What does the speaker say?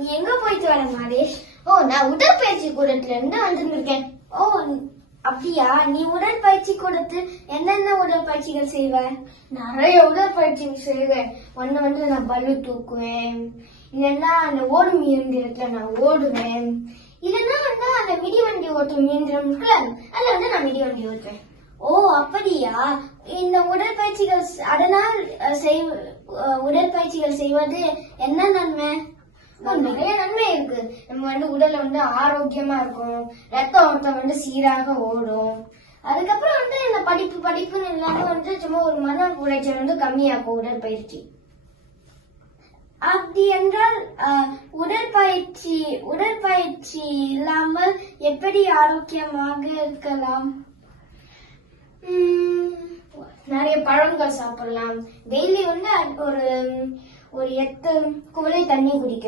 நீ எங்க போயிட்டு வர மாலேஷ்? நான் உடற்பயிற்சி கூடத்துல இருந்து வந்திருக்கேன். அப்படியா? நீ உடற்பயிற்சி கூடத்து என்னென்ன உடற்பயிற்சிகள் செய்வ? நிறைய உடற்பயிற்சி செய்வேன். ஒண்ணு நான் பளு தூக்குவேன், இல்லைன்னா அந்த ஓடும் இயந்திரத்துல நான் ஓடுவேன், இல்லைன்னா அந்த மிதிவண்டி ஓட்டும் இயந்திரம் இருக்குல்ல, அதுல நான் மிதிவண்டி ஓட்டுவேன். அப்படியா? இந்த உடற்பயிற்சிகள் அதனால் உடற்பயிற்சிகள் செய்வது என்ன நன்மை? நிறைய நன்மை இருக்கு. நம்ம உடல்ல ஆரோக்கியமா இருக்கும், ரத்த ஓட்டம் சீராக ஓடும். அதுக்கப்புறம் இந்த படிப்புன்னு இல்லாம சும்மா ஒரு மன உளைச்சல் கம்மியாக்கும் உடற்பயிற்சி. அப்படி என்றால் உடற்பயிற்சி இல்லாமல் எப்படி ஆரோக்கியமாக இருக்கலாம்? நிறைய பழங்கள் சாப்பிடலாம். டெய்லி ஒரு 8 குவளை தண்ணி குடிக்கணும்.